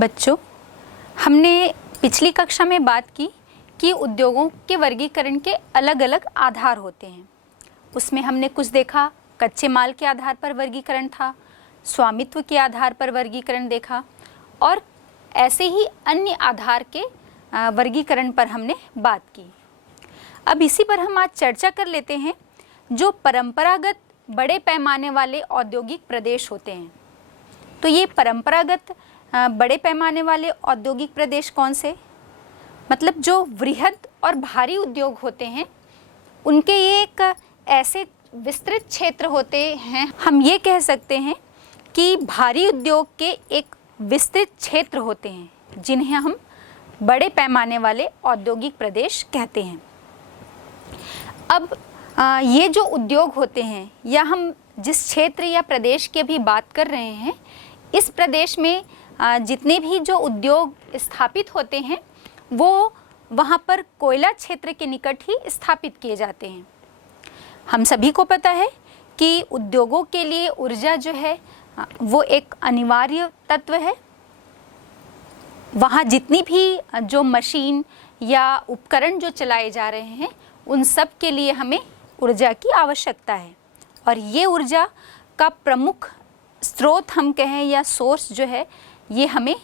बच्चों, हमने पिछली कक्षा में बात की कि उद्योगों के वर्गीकरण के अलग अलग आधार होते हैं। उसमें हमने कुछ देखा, कच्चे माल के आधार पर वर्गीकरण था, स्वामित्व के आधार पर वर्गीकरण देखा और ऐसे ही अन्य आधार के वर्गीकरण पर हमने बात की। अब इसी पर हम आज चर्चा कर लेते हैं जो परंपरागत बड़े पैमाने वाले औद्योगिक प्रदेश होते हैं। तो ये परंपरागत बड़े पैमाने वाले औद्योगिक प्रदेश कौन से, मतलब जो वृहद और भारी उद्योग होते हैं, उनके ये एक ऐसे विस्तृत क्षेत्र होते हैं, हम ये कह सकते हैं कि भारी उद्योग के एक विस्तृत क्षेत्र होते हैं जिन्हें हम बड़े पैमाने वाले औद्योगिक प्रदेश कहते हैं। अब ये जो उद्योग होते हैं या हम जिस क्षेत्र या प्रदेश की अभी बात कर रहे हैं, इस प्रदेश में जितने भी जो उद्योग स्थापित होते हैं वो वहाँ पर कोयला क्षेत्र के निकट ही स्थापित किए जाते हैं। हम सभी को पता है कि उद्योगों के लिए ऊर्जा जो है वो एक अनिवार्य तत्व है। वहाँ जितनी भी जो मशीन या उपकरण जो चलाए जा रहे हैं उन सब के लिए हमें ऊर्जा की आवश्यकता है और ये ऊर्जा का प्रमुख स्रोत हम कहें या सोर्स जो है ये हमें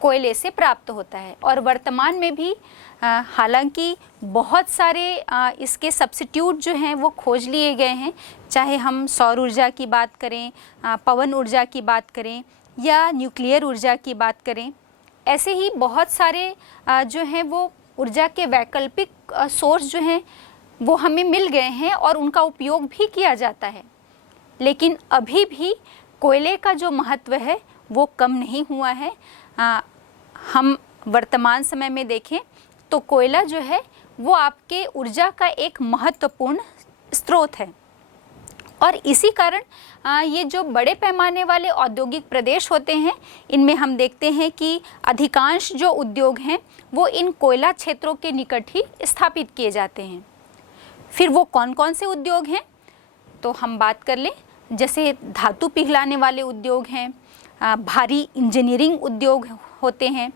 कोयले से प्राप्त होता है। और वर्तमान में भी हालांकि बहुत सारे इसके सब्स्टिट्यूट जो हैं वो खोज लिए गए हैं, चाहे हम सौर ऊर्जा की बात करें, पवन ऊर्जा की बात करें या न्यूक्लियर ऊर्जा की बात करें। ऐसे ही बहुत सारे जो हैं वो ऊर्जा के वैकल्पिक सोर्स जो हैं वो हमें मिल गए हैं और उनका उपयोग भी किया जाता है। लेकिन अभी भी कोयले का जो महत्व है वो कम नहीं हुआ है। हम वर्तमान समय में देखें तो कोयला जो है वो आपके ऊर्जा का एक महत्वपूर्ण स्रोत है और इसी कारण ये जो बड़े पैमाने वाले औद्योगिक प्रदेश होते हैं इनमें हम देखते हैं कि अधिकांश जो उद्योग हैं वो इन कोयला क्षेत्रों के निकट ही स्थापित किए जाते हैं। फिर वो कौन कौन से उद्योग हैं तो हम बात कर लें, जैसे धातु पिघलाने वाले उद्योग हैं, भारी इंजीनियरिंग उद्योग होते हैं,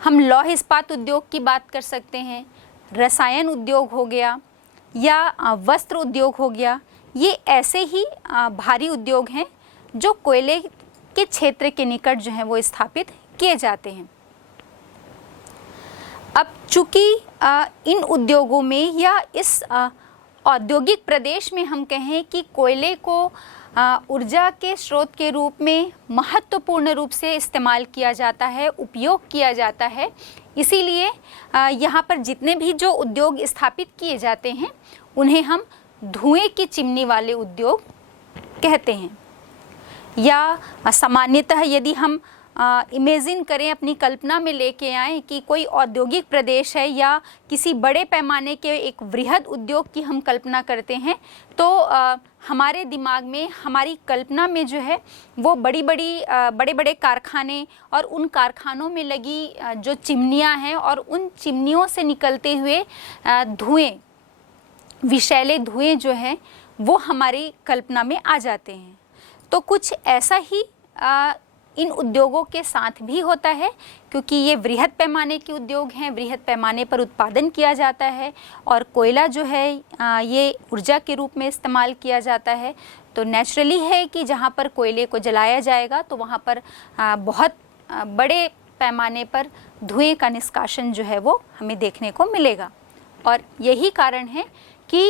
हम लौह इस्पात उद्योग की बात कर सकते हैं, रसायन उद्योग हो गया या वस्त्र उद्योग हो गया। ये ऐसे ही भारी उद्योग हैं जो कोयले के क्षेत्र के निकट जो हैं वो स्थापित किए जाते हैं। अब चूँकि इन उद्योगों में या इस औद्योगिक प्रदेश में हम कहें कि कोयले को ऊर्जा के स्रोत के रूप में महत्वपूर्ण रूप से इस्तेमाल किया जाता है, उपयोग किया जाता है, इसीलिए यहाँ पर जितने भी जो उद्योग स्थापित किए जाते हैं उन्हें हम धुएं की चिमनी वाले उद्योग कहते हैं। या सामान्यतः यदि हम इमेजिन करें, अपनी कल्पना में लेके आएँ कि कोई औद्योगिक प्रदेश है या किसी बड़े पैमाने के एक वृहद उद्योग की हम कल्पना करते हैं तो हमारे दिमाग में, हमारी कल्पना में जो है वो बड़े बड़े कारखाने और उन कारखानों में लगी जो चिमनियां हैं और उन चिमनियों से निकलते हुए धुएं, विषैले धुएं जो हैं वो हमारी कल्पना में आ जाते हैं। तो कुछ ऐसा ही इन उद्योगों के साथ भी होता है, क्योंकि ये वृहद पैमाने के उद्योग हैं, वृहद पैमाने पर उत्पादन किया जाता है और कोयला जो है ये ऊर्जा के रूप में इस्तेमाल किया जाता है। तो नेचुरली है कि जहाँ पर कोयले को जलाया जाएगा तो वहाँ पर बहुत बड़े पैमाने पर धुएं का निष्कासन जो है वो हमें देखने को मिलेगा और यही कारण है कि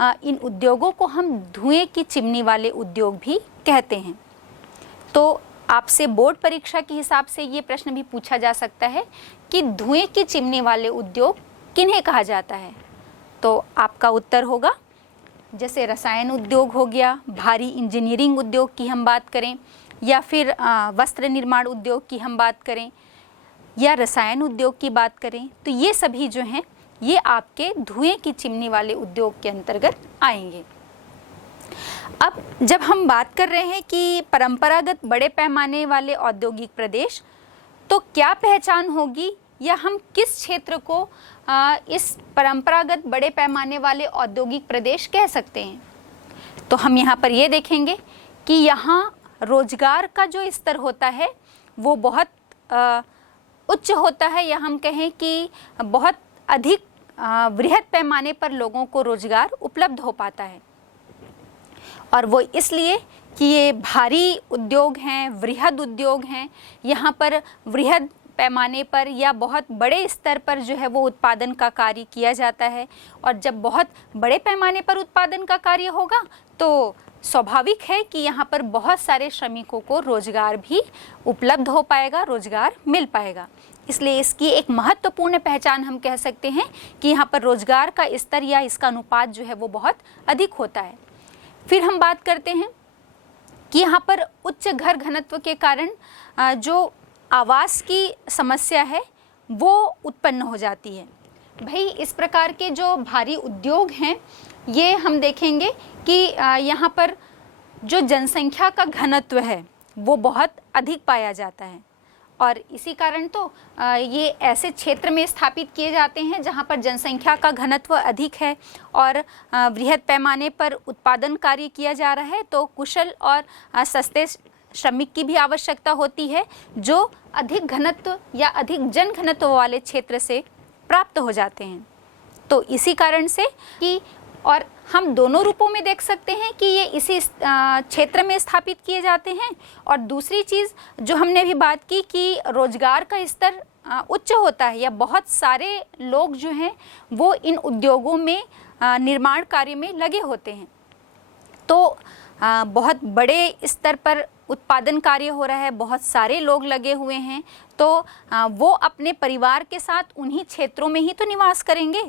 इन उद्योगों को हम धुएं की चिमनी वाले उद्योग भी कहते हैं। तो आपसे बोर्ड परीक्षा के हिसाब से ये प्रश्न भी पूछा जा सकता है कि धुएं की चिमनी वाले उद्योग किन्हें कहा जाता है, तो आपका उत्तर होगा जैसे रसायन उद्योग हो गया, भारी इंजीनियरिंग उद्योग की हम बात करें या फिर वस्त्र निर्माण उद्योग की हम बात करें या रसायन उद्योग की बात करें, तो ये सभी जो हैं ये आपके धुएं की चिमनी वाले उद्योग के अंतर्गत आएंगे। अब जब हम बात कर रहे हैं कि परंपरागत बड़े पैमाने वाले औद्योगिक प्रदेश, तो क्या पहचान होगी या हम किस क्षेत्र को इस परंपरागत बड़े पैमाने वाले औद्योगिक प्रदेश कह सकते हैं। तो हम यहाँ पर ये देखेंगे कि यहाँ रोजगार का जो स्तर होता है वो बहुत उच्च होता है, या हम कहें कि बहुत अधिक वृहद पैमाने पर लोगों को रोजगार उपलब्ध हो पाता है। और वो इसलिए कि ये भारी उद्योग हैं, वृहद उद्योग हैं। यहाँ पर वृहद पैमाने पर या बहुत बड़े स्तर पर जो है वो उत्पादन का कार्य किया जाता है। और जब बहुत बड़े पैमाने पर उत्पादन का कार्य होगा तो स्वाभाविक है कि यहाँ पर बहुत सारे श्रमिकों को रोजगार भी उपलब्ध हो पाएगा, रोजगार मिल पाएगा। इसलिए इसकी एक महत्वपूर्ण पहचान हम कह सकते हैं कि यहाँ पर रोजगार का स्तर या इसका अनुपात जो है वो बहुत अधिक होता है। फिर हम बात करते हैं कि यहाँ पर उच्च घर घनत्व के कारण जो आवास की समस्या है वो उत्पन्न हो जाती है। भाई इस प्रकार के जो भारी उद्योग हैं ये हम देखेंगे कि यहाँ पर जो जनसंख्या का घनत्व है वो बहुत अधिक पाया जाता है। और इसी कारण तो ये ऐसे क्षेत्र में स्थापित किए जाते हैं जहाँ पर जनसंख्या का घनत्व अधिक है और वृहद पैमाने पर उत्पादन कार्य किया जा रहा है, तो कुशल और सस्ते श्रमिक की भी आवश्यकता होती है जो अधिक घनत्व या अधिक जन घनत्व वाले क्षेत्र से प्राप्त हो जाते हैं। तो इसी कारण से कि और हम दोनों रूपों में देख सकते हैं कि ये इसी क्षेत्र में स्थापित किए जाते हैं। और दूसरी चीज़ जो हमने भी बात की कि रोजगार का स्तर उच्च होता है या बहुत सारे लोग जो हैं वो इन उद्योगों में निर्माण कार्य में लगे होते हैं। तो बहुत बड़े स्तर पर उत्पादन कार्य हो रहा है, बहुत सारे लोग लगे हुए हैं, तो वो अपने परिवार के साथ उन्हीं क्षेत्रों में ही तो निवास करेंगे,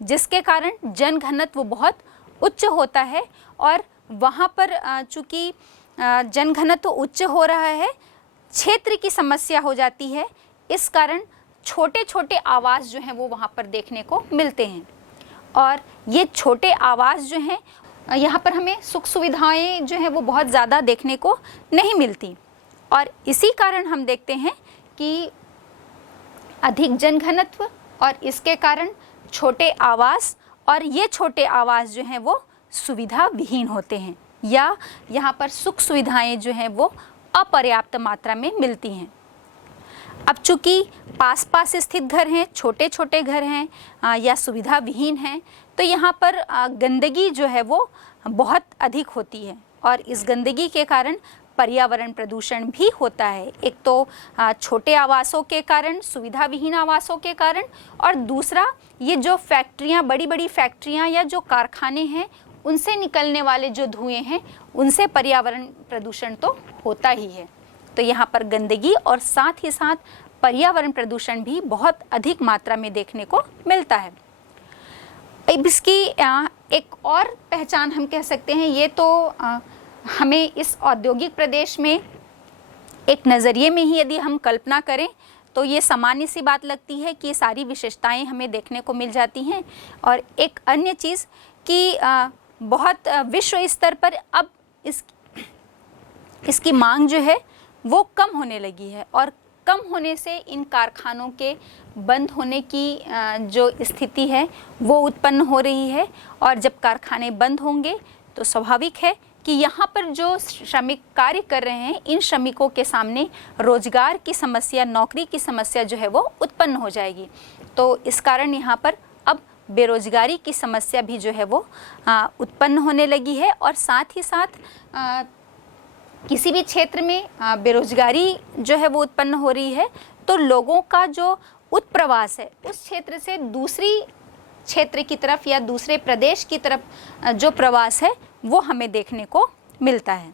जिसके कारण जन घनत्व बहुत उच्च होता है। और वहाँ पर चूँकि जन घनत्व उच्च हो रहा है, क्षेत्र की समस्या हो जाती है। इस कारण छोटे छोटे आवास जो हैं वो वहाँ पर देखने को मिलते हैं। और ये छोटे आवास जो हैं यहाँ पर हमें सुख सुविधाएं जो हैं वो बहुत ज़्यादा देखने को नहीं मिलती। और इसी कारण हम देखते हैं कि अधिक जन घनत्व और इसके कारण छोटे आवास, और ये छोटे आवास जो हैं वो सुविधा विहीन होते हैं या यहाँ पर सुख सुविधाएं जो हैं वो अपर्याप्त मात्रा में मिलती हैं। अब चूँकि पास पास स्थित घर हैं, छोटे छोटे घर हैं या सुविधा विहीन हैं, तो यहाँ पर गंदगी जो है वो बहुत अधिक होती है। और इस गंदगी के कारण पर्यावरण प्रदूषण भी होता है। एक तो छोटे आवासों के कारण, सुविधा विहीन आवासों के कारण, और दूसरा ये जो फैक्ट्रियाँ, बड़ी बड़ी फैक्ट्रियाँ या जो कारखाने हैं उनसे निकलने वाले जो धुएँ हैं उनसे पर्यावरण प्रदूषण तो होता ही है। तो यहाँ पर गंदगी और साथ ही साथ पर्यावरण प्रदूषण भी बहुत अधिक मात्रा में देखने को मिलता है। अब इसकी एक और पहचान हम कह सकते हैं, ये तो हमें इस औद्योगिक प्रदेश में एक नज़रिए में ही यदि हम कल्पना करें तो ये सामान्य सी बात लगती है कि ये सारी विशेषताएं हमें देखने को मिल जाती हैं। और एक अन्य चीज़ कि बहुत विश्व स्तर पर अब इसकी मांग जो है वो कम होने लगी है, और कम होने से इन कारखानों के बंद होने की जो स्थिति है वो उत्पन्न हो रही है। और जब कारखाने बंद होंगे तो स्वाभाविक है कि यहाँ पर जो श्रमिक कार्य कर रहे हैं, इन श्रमिकों के सामने रोजगार की समस्या, नौकरी की समस्या जो है वो उत्पन्न हो जाएगी। तो इस कारण यहाँ पर अब बेरोजगारी की समस्या भी जो है वो उत्पन्न होने लगी है। और साथ ही साथ किसी भी क्षेत्र में बेरोजगारी जो है वो उत्पन्न हो रही है तो लोगों का जो उत्प्रवास है उस क्षेत्र से दूसरी क्षेत्र की तरफ या दूसरे प्रदेश की तरफ जो प्रवास है वो हमें देखने को मिलता है।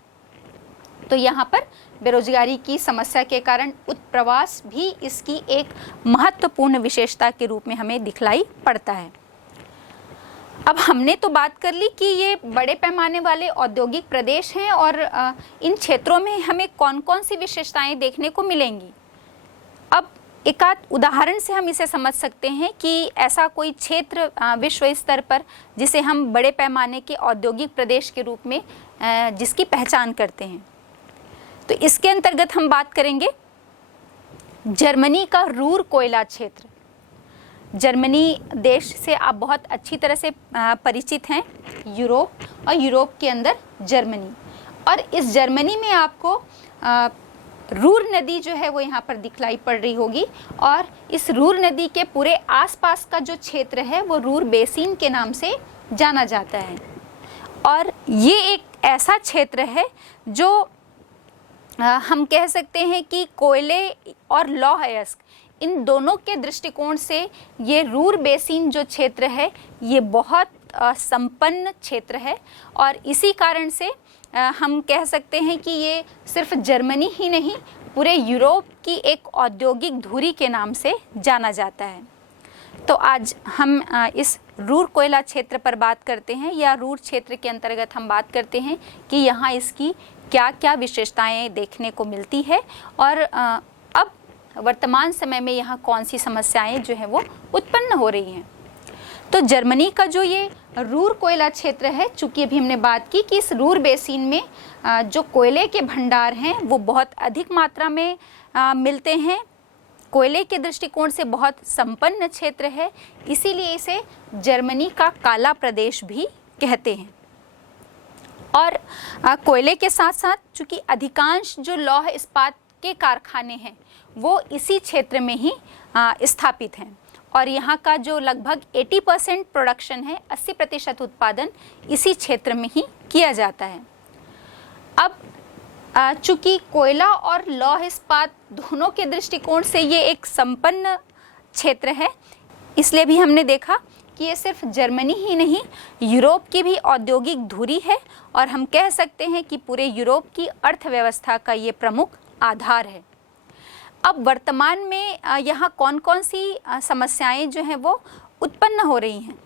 तो यहाँ पर बेरोजगारी की समस्या के कारण उत्प्रवास भी इसकी एक महत्वपूर्ण विशेषता के रूप में हमें दिखलाई पड़ता है। अब हमने तो बात कर ली कि ये बड़े पैमाने वाले औद्योगिक प्रदेश हैं और इन क्षेत्रों में हमें कौन कौन सी विशेषताएं देखने को मिलेंगी। अब एक आध उदाहरण से हम इसे समझ सकते हैं कि ऐसा कोई क्षेत्र विश्व स्तर पर जिसे हम बड़े पैमाने के औद्योगिक प्रदेश के रूप में जिसकी पहचान करते हैं। तो इसके अंतर्गत हम बात करेंगे जर्मनी का रूर कोयला क्षेत्र। जर्मनी देश से आप बहुत अच्छी तरह से परिचित हैं, यूरोप, और यूरोप के अंदर जर्मनी। और इस जर्मनी में आपको रूर नदी जो है वो यहाँ पर दिखलाई पड़ रही होगी, और इस रूर नदी के पूरे आसपास का जो क्षेत्र है वो रूर बेसिन के नाम से जाना जाता है। और ये एक ऐसा क्षेत्र है जो हम कह सकते हैं कि कोयले और लौह अयस्क इन दोनों के दृष्टिकोण से ये रूर बेसिन जो क्षेत्र है ये बहुत संपन्न क्षेत्र है। और इसी कारण से हम कह सकते हैं कि ये सिर्फ जर्मनी ही नहीं, पूरे यूरोप की एक औद्योगिक धुरी के नाम से जाना जाता है। तो आज हम इस रूर कोयला क्षेत्र पर बात करते हैं, या रूर क्षेत्र के अंतर्गत हम बात करते हैं कि यहाँ इसकी क्या क्या विशेषताएं देखने को मिलती है, और अब वर्तमान समय में यहाँ कौन सी समस्याएं जो है वो उत्पन्न हो रही हैं। तो जर्मनी का जो ये रूर कोयला क्षेत्र है, चूँकि अभी हमने बात की कि इस रूर बेसिन में जो कोयले के भंडार हैं वो बहुत अधिक मात्रा में मिलते हैं, कोयले के दृष्टिकोण से बहुत संपन्न क्षेत्र है, इसीलिए इसे जर्मनी का काला प्रदेश भी कहते हैं। और कोयले के साथ साथ चूँकि अधिकांश जो लौह इस्पात के कारखाने हैं वो इसी क्षेत्र में ही स्थापित हैं, और यहाँ का जो लगभग 80% प्रोडक्शन है, 80% उत्पादन इसी क्षेत्र में ही किया जाता है। अब चूँकि कोयला और लौह इस्पात दोनों के दृष्टिकोण से ये एक संपन्न क्षेत्र है, इसलिए भी हमने देखा कि ये सिर्फ जर्मनी ही नहीं, यूरोप की भी औद्योगिक धुरी है, और हम कह सकते हैं कि पूरे यूरोप की अर्थव्यवस्था का ये प्रमुख आधार है। अब वर्तमान में यहाँ कौन कौन सी समस्याएं जो हैं वो उत्पन्न हो रही हैं।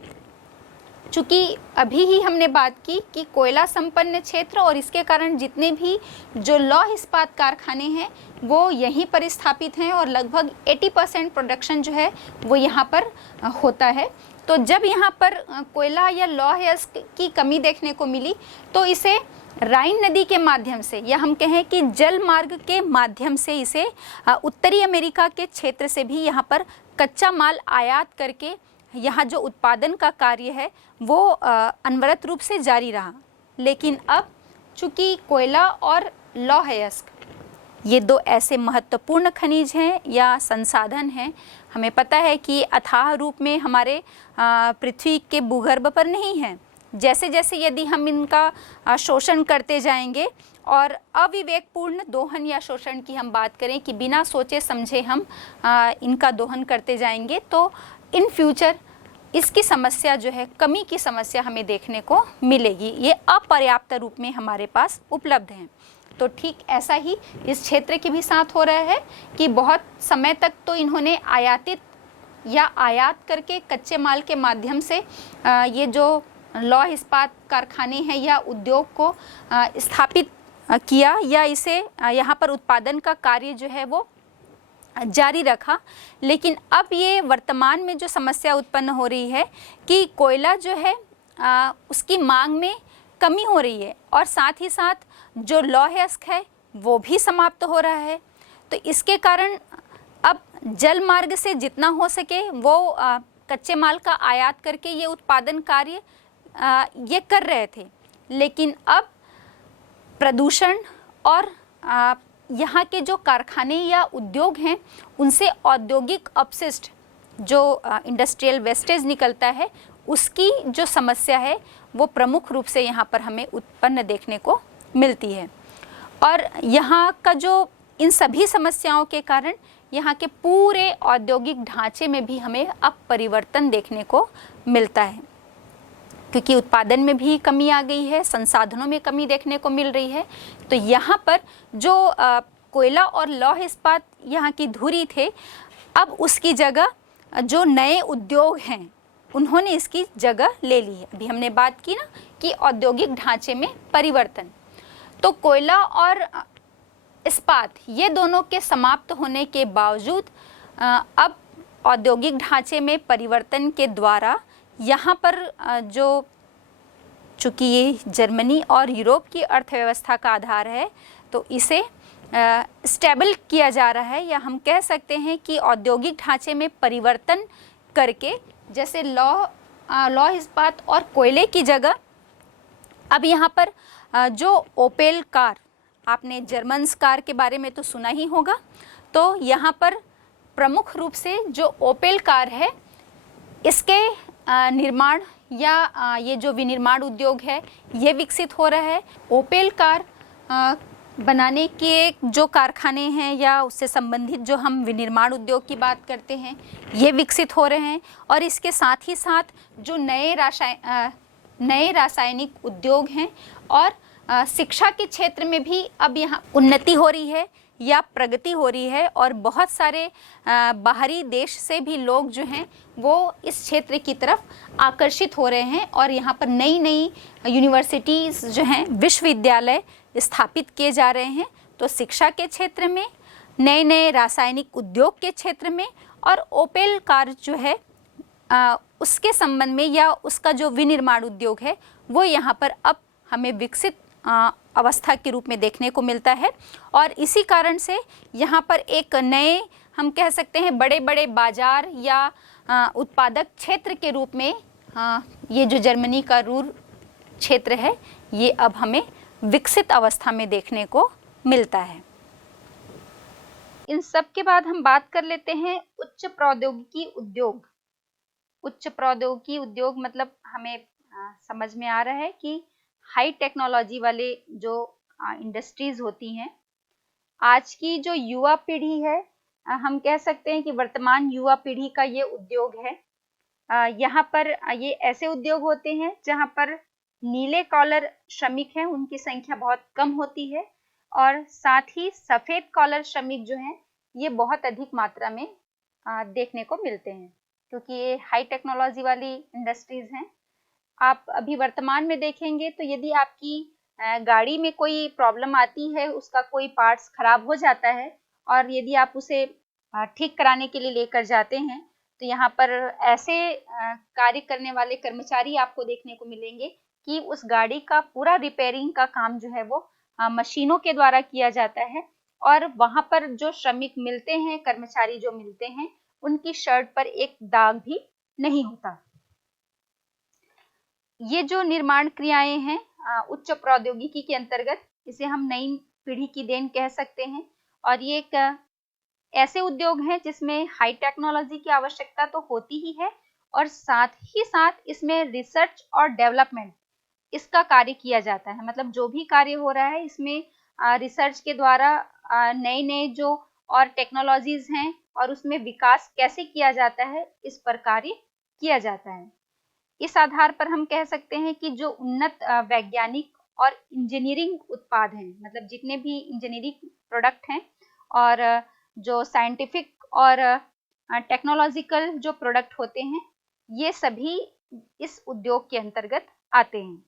चूँकि अभी ही हमने बात की कि कोयला संपन्न क्षेत्र, और इसके कारण जितने भी जो लौह इस्पात कारखाने हैं वो यहीं पर स्थापित हैं, और लगभग 80% प्रोडक्शन जो है वो यहाँ पर होता है। तो जब यहाँ पर कोयला या लौह अयस्क की कमी देखने को मिली, तो इसे राइन नदी के माध्यम से, या हम कहें कि जल मार्ग के माध्यम से इसे उत्तरी अमेरिका के क्षेत्र से भी यहाँ पर कच्चा माल आयात करके यहाँ जो उत्पादन का कार्य है वो अनवरत रूप से जारी रहा। लेकिन अब चूँकि कोयला और लौह अयस्क ये दो ऐसे महत्वपूर्ण खनिज हैं या संसाधन हैं, हमें पता है कि अथाह रूप में हमारे पृथ्वी के भूगर्भ पर नहीं हैं। जैसे जैसे यदि हम इनका शोषण करते जाएंगे, और अविवेकपूर्ण दोहन या शोषण की हम बात करें कि बिना सोचे समझे हम इनका दोहन करते जाएंगे, तो इन फ्यूचर इसकी समस्या जो है, कमी की समस्या हमें देखने को मिलेगी। ये अपर्याप्त रूप में हमारे पास उपलब्ध हैं। तो ठीक ऐसा ही इस क्षेत्र के भी साथ हो रहा है कि बहुत समय तक तो इन्होंने आयातित या आयात करके कच्चे माल के माध्यम से ये जो लौह इस्पात कारखाने हैं या उद्योग को स्थापित किया, या इसे यहाँ पर उत्पादन का कार्य जो है वो जारी रखा। लेकिन अब ये वर्तमान में जो समस्या उत्पन्न हो रही है कि कोयला जो है उसकी मांग में कमी हो रही है, और साथ ही साथ जो लौह अयस्क है वो भी समाप्त हो रहा है। तो इसके कारण अब जल मार्ग से जितना हो सके वो कच्चे माल का आयात करके ये उत्पादन कार्य ये कर रहे थे। लेकिन अब प्रदूषण और यहाँ के जो कारखाने या उद्योग हैं उनसे औद्योगिक अपशिष्ट जो इंडस्ट्रियल वेस्टेज निकलता है, उसकी जो समस्या है वो प्रमुख रूप से यहाँ पर हमें उत्पन्न देखने को मिलती है। और यहाँ का जो इन सभी समस्याओं के कारण यहाँ के पूरे औद्योगिक ढांचे में भी हमें अब परिवर्तन देखने को मिलता है, क्योंकि उत्पादन में भी कमी आ गई है, संसाधनों में कमी देखने को मिल रही है। तो यहाँ पर जो कोयला और लौह इस्पात यहाँ की धुरी थे, अब उसकी जगह जो नए उद्योग हैं उन्होंने इसकी जगह ले ली है। अभी हमने बात की ना कि औद्योगिक ढांचे में परिवर्तन, तो कोयला और इस्पात ये दोनों के समाप्त होने के बावजूद अब औद्योगिक ढांचे में परिवर्तन के द्वारा यहाँ पर जो चूँकि ये जर्मनी और यूरोप की अर्थव्यवस्था का आधार है, तो इसे स्टेबल किया जा रहा है, या हम कह सकते हैं कि औद्योगिक ढांचे में परिवर्तन करके जैसे लौह इस्पात और कोयले की जगह अब यहाँ पर जो ओपेल कार आपने जर्मन्स कार के बारे में तो सुना ही होगा। तो यहाँ पर प्रमुख रूप से जो ओपेल कार है, इसके निर्माण या ये जो विनिर्माण उद्योग है ये विकसित हो रहा है। ओपेल कार बनाने के जो कारखाने हैं या उससे संबंधित जो हम विनिर्माण उद्योग की बात करते हैं ये विकसित हो रहे हैं। और इसके साथ ही साथ जो नए रासायनिक उद्योग हैं और शिक्षा के क्षेत्र में भी अब यहाँ उन्नति हो रही है या प्रगति हो रही है। और बहुत सारे बाहरी देश से भी लोग जो हैं वो इस क्षेत्र की तरफ आकर्षित हो रहे हैं और यहाँ पर नई नई यूनिवर्सिटीज़ जो हैं, विश्वविद्यालय स्थापित किए जा रहे हैं। तो शिक्षा के क्षेत्र में, नए नए रासायनिक उद्योग के क्षेत्र में और ओपेल कार जो है उसके संबंध में या उसका जो विनिर्माण उद्योग है वो यहाँ पर अब हमें विकसित अवस्था के रूप में देखने को मिलता है। और इसी कारण से यहाँ पर एक नए, हम कह सकते हैं, बड़े बड़े बाजार या उत्पादक क्षेत्र के रूप में ये जो जर्मनी का रूर क्षेत्र है ये अब हमें विकसित अवस्था में देखने को मिलता है। इन सब के बाद हम बात कर लेते हैं उच्च प्रौद्योगिकी उद्योग। उच्च प्रौद्योगिकी उद्योग मतलब हमें समझ में आ रहा है कि हाई टेक्नोलॉजी वाले जो इंडस्ट्रीज होती हैं। आज की जो युवा पीढ़ी है, हम कह सकते हैं कि वर्तमान युवा पीढ़ी का ये उद्योग है। यहाँ पर ये ऐसे उद्योग होते हैं जहाँ पर नीले कॉलर श्रमिक हैं, उनकी संख्या बहुत कम होती है और साथ ही सफ़ेद कॉलर श्रमिक जो हैं ये बहुत अधिक मात्रा में देखने को मिलते हैं, क्योंकि ये हाई टेक्नोलॉजी वाली इंडस्ट्रीज हैं। आप अभी वर्तमान में देखेंगे तो यदि आपकी गाड़ी में कोई प्रॉब्लम आती है, उसका कोई पार्ट्स खराब हो जाता है और यदि आप उसे ठीक कराने के लिए लेकर जाते हैं तो यहाँ पर ऐसे कार्य करने वाले कर्मचारी आपको देखने को मिलेंगे कि उस गाड़ी का पूरा रिपेयरिंग का काम जो है वो मशीनों के द्वारा किया जाता है। और वहाँ पर जो श्रमिक मिलते हैं, कर्मचारी जो मिलते हैं, उनकी शर्ट पर एक दाग भी नहीं होता। ये जो निर्माण क्रियाएं हैं उच्च प्रौद्योगिकी के अंतर्गत, इसे हम नई पीढ़ी की देन कह सकते हैं। और ये एक ऐसे उद्योग हैं जिसमें हाई टेक्नोलॉजी की आवश्यकता तो होती ही है और साथ ही साथ इसमें रिसर्च और डेवलपमेंट इसका कार्य किया जाता है। मतलब जो भी कार्य हो रहा है इसमें रिसर्च के द्वारा नए नए जो और टेक्नोलॉजीज हैं और उसमें विकास कैसे किया जाता है इस पर कार्य किया जाता है। इस आधार पर हम कह सकते हैं कि जो उन्नत वैज्ञानिक और इंजीनियरिंग उत्पाद हैं, मतलब जितने भी इंजीनियरिंग प्रोडक्ट हैं और जो साइंटिफिक और टेक्नोलॉजिकल जो प्रोडक्ट होते हैं, ये सभी इस उद्योग के अंतर्गत आते हैं।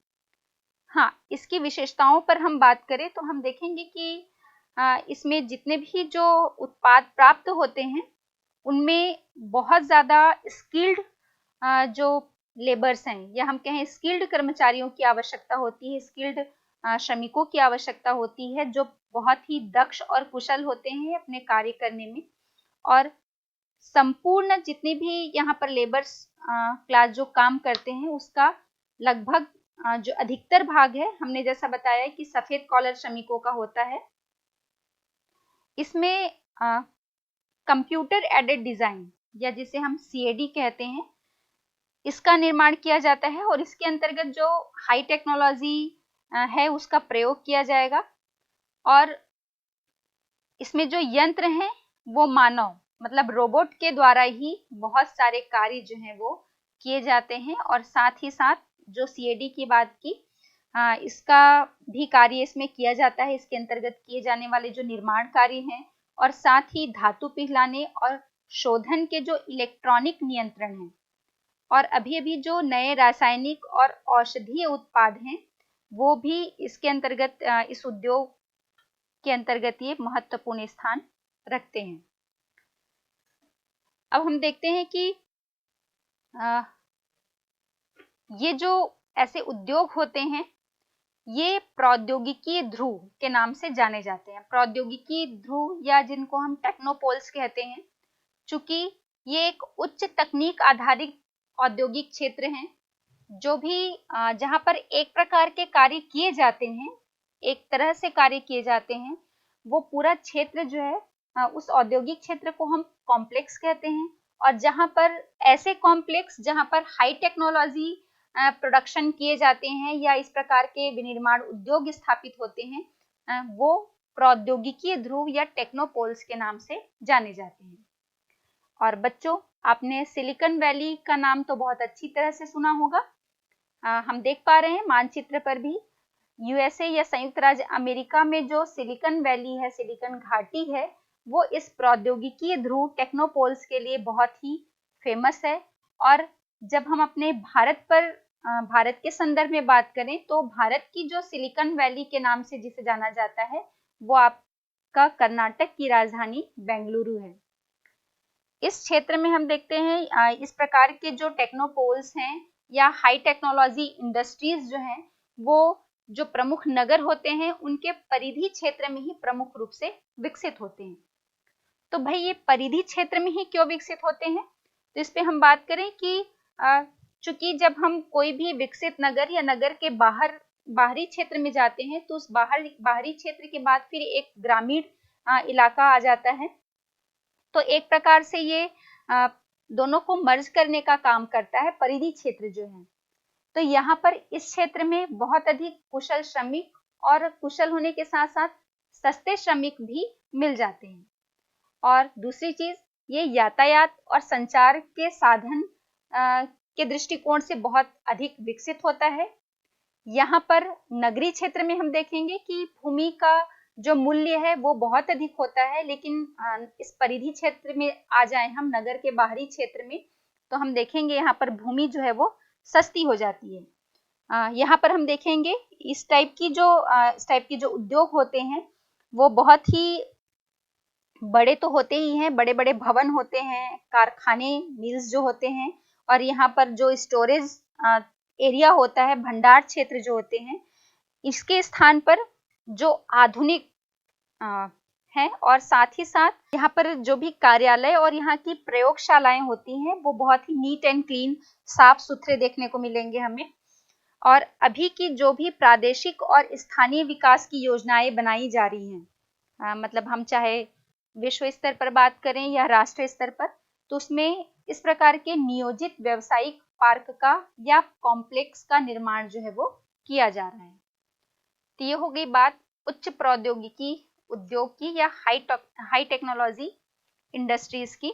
हाँ, इसकी विशेषताओं पर हम बात करें तो हम देखेंगे कि इसमें जितने भी जो उत्पाद प्राप्त होते हैं उनमें बहुत ज़्यादा स्किल्ड जो लेबर्स हैं या हम कहें स्किल्ड कर्मचारियों की आवश्यकता होती है, स्किल्ड श्रमिकों की आवश्यकता होती है जो बहुत ही दक्ष और कुशल होते हैं अपने कार्य करने में। और संपूर्ण जितने भी यहाँ पर लेबर्स क्लास जो काम करते हैं उसका लगभग जो अधिकतर भाग है, हमने जैसा बताया कि सफ़ेद कॉलर श्रमिकों का होता है। इसमें कंप्यूटर एडेड डिज़ाइन या जिसे हम CAD कहते हैं, इसका निर्माण किया जाता है और इसके अंतर्गत जो हाई टेक्नोलॉजी है उसका प्रयोग किया जाएगा। और इसमें जो यंत्र हैं वो मानव मतलब रोबोट के द्वारा ही बहुत सारे कार्य जो हैं वो किए जाते हैं। और साथ ही साथ जो CAD की बात की, इसका भी कार्य इसमें किया जाता है। इसके अंतर्गत किए जाने वाले जो निर्माण कार्य हैं और साथ ही धातु पिघलाने और शोधन के जो इलेक्ट्रॉनिक नियंत्रण हैं और अभी अभी जो नए रासायनिक और औषधीय उत्पाद हैं वो भी इसके अंतर्गत, इस उद्योग के अंतर्गत ये महत्वपूर्ण स्थान रखते हैं। अब हम देखते हैं कि ये जो ऐसे उद्योग होते हैं ये प्रौद्योगिकी ध्रुव के नाम से जाने जाते हैं। प्रौद्योगिकी ध्रुव या जिनको हम टेक्नोपोल्स कहते हैं, चूंकि ये एक उच्च तकनीक आधारित औद्योगिक क्षेत्र हैं जो भी जहाँ पर एक प्रकार के कार्य किए जाते हैं एक तरह से कार्य किए जाते हैं, वो पूरा क्षेत्र जो है उस औद्योगिक क्षेत्र को हम कॉम्प्लेक्स कहते हैं। और जहाँ पर ऐसे कॉम्प्लेक्स जहाँ पर हाई टेक्नोलॉजी प्रोडक्शन किए जाते हैं या इस प्रकार के विनिर्माण उद्योग स्थापित होते हैं, वो प्रौद्योगिकीय ध्रुव या टेक्नोपोल्स के नाम से जाने जाते हैं। और बच्चों, आपने सिलिकॉन वैली का नाम तो बहुत अच्छी तरह से सुना होगा। हम देख पा रहे हैं मानचित्र पर भी यूएसए या संयुक्त राज्य अमेरिका में जो सिलिकॉन वैली है, सिलिकॉन घाटी है, वो इस प्रौद्योगिकीय ध्रुव टेक्नोपोल्स के लिए बहुत ही फेमस है। और जब हम अपने भारत के संदर्भ में बात करें तो भारत की जो सिलिकॉन वैली के नाम से जिसे जाना जाता है, वो आपका कर्नाटक की राजधानी बेंगलुरु है। इस क्षेत्र में हम देखते हैं इस प्रकार के जो टेक्नोपोल्स हैं या हाई टेक्नोलॉजी इंडस्ट्रीज जो हैं, वो जो प्रमुख नगर होते हैं उनके परिधि क्षेत्र में ही प्रमुख रूप से विकसित होते हैं। तो भाई ये परिधि क्षेत्र में ही क्यों विकसित होते हैं? तो इस पे हम बात करें कि चूंकि जब हम कोई भी विकसित नगर या नगर के बाहरी क्षेत्र में जाते हैं तो उस बाहरी क्षेत्र के बाद फिर एक ग्रामीण इलाका आ जाता है। तो एक प्रकार से ये दोनों को मर्ज करने का काम करता है परिधि क्षेत्र जो है। तो यहाँ पर इस क्षेत्र में बहुत अधिक कुशल श्रमिक और कुशल होने के साथ साथ सस्ते श्रमिक भी मिल जाते हैं। और दूसरी चीज, ये यातायात और संचार के साधन के दृष्टिकोण से बहुत अधिक विकसित होता है। यहाँ पर नगरीय क्षेत्र में हम देखेंगे कि भूमि का जो मूल्य है वो बहुत अधिक होता है, लेकिन इस परिधि क्षेत्र में आ जाए हम नगर के बाहरी क्षेत्र में तो हम देखेंगे यहाँ पर भूमि जो है वो सस्ती हो जाती है। यहाँ पर हम देखेंगे इस टाइप की जो उद्योग होते हैं वो बहुत ही बड़े तो होते ही हैं, बड़े बड़े भवन होते हैं, कारखाने, मिल्स जो होते हैं। और यहाँ पर जो स्टोरेज एरिया होता है, भंडार क्षेत्र जो होते हैं, इसके स्थान पर जो आधुनिक हैं और साथ ही साथ यहाँ पर जो भी कार्यालय और यहाँ की प्रयोगशालाएं होती हैं वो बहुत ही नीट एंड क्लीन, साफ सुथरे देखने को मिलेंगे हमें। और अभी की जो भी प्रादेशिक और स्थानीय विकास की योजनाएं बनाई जा रही हैं, मतलब हम चाहे विश्व स्तर पर बात करें या राष्ट्रीय स्तर पर, तो उसमें इस प्रकार के नियोजित व्यावसायिक पार्क का या कॉम्प्लेक्स का निर्माण जो है वो किया जा रहा है। तो ये हो गई बात उच्च प्रौद्योगिकी उद्योग की या हाई टेक्नोलॉजी इंडस्ट्रीज की।